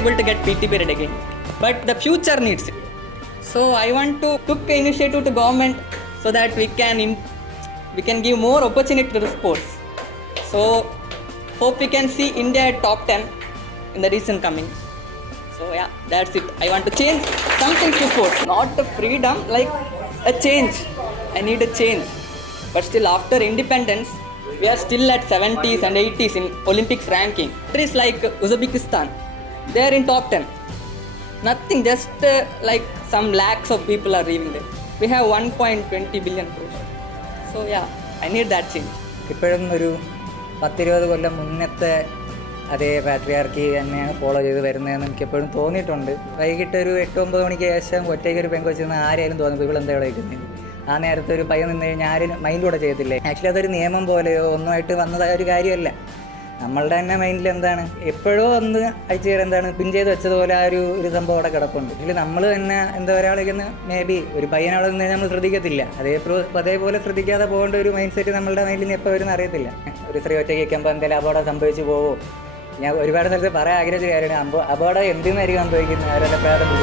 able to get PT period again. But the future needs it. So I want to took initiative to government so that we can give more opportunity to the sports. So hope we can see India at top 10 in the recent coming. So yeah, that's it. I want to change something to sports, not the freedom, like a change. I need a change. But still, after independence, we are still at 70s and 80s in Olympics ranking. Countries like Uzbekistan, they are in top 10. Nothing, just like some lakhs of people are living there. We have 1.20 billion crores. So yeah, I need that change. ഇപ്പോഴും ഒരു 10-20 കൊല്ലം മുന്നത്തെ അതേ patriarchy തന്നെയാണ് follow ചെയ്ത് വരുന്നതെന്ന് എനിക്ക് എപ്പോഴും തോന്നിയിട്ടുണ്ട്. വൈകിട്ട് ഒരു 8-9 മണിക്ക് ശേഷം ഒറ്റയ്ക്ക് ഒരു പെങ്കൊച്ച് നിന്ന് ആരെയും തോന്നും ഇവളെന്താ ഇവിടെ വയ്ക്കുന്നത്. ആ നേരത്തെ ഒരു പയ്യൻ നിന്ന് കഴിഞ്ഞാൽ ആരും മൈൻഡൂടെ ചെയ്യത്തില്ലേ. ആക്ച്വലി അതൊരു നിയമം പോലെയോ ഒന്നുമായിട്ട് വന്നതായ ഒരു കാര്യമല്ല. നമ്മളുടെ തന്നെ മൈൻഡിൽ എന്താണ് എപ്പോഴോ ഒന്ന് അയച്ചു എന്താണ് പിൻ ചെയ്ത് വെച്ചതുപോലെ ആ ഒരു സംഭവം അവിടെ കിടപ്പുണ്ട്. ഇതിൽ നമ്മൾ തന്നെ എന്താ ഒരാളേക്കുന്ന മേ ബി ഒരു പയ്യനവിടെ നിന്ന് നമ്മൾ ശ്രദ്ധിക്കത്തില്ല. അതേപോലെ ശ്രദ്ധിക്കാതെ പോകേണ്ട ഒരു മൈൻഡ് സെറ്റ് നമ്മളുടെ മൈൻഡിൽ നിന്ന് എപ്പോൾ വരുന്ന അറിയത്തില്ല. ഒരു സ്ത്രീ ഒറ്റയ്ക്ക് വയ്ക്കുമ്പോൾ എന്തെങ്കിലും അപകടം സംഭവിച്ചു പോവോ. ഞാൻ ഒരുപാട് സ്ഥലത്ത് പറയാൻ ആഗ്രഹിച്ച കാര്യമാണ്. അപകടം എന്തെന്നായിരിക്കും സംഭവിക്കുന്നത്. അവരുടെ പ്രാഥമിക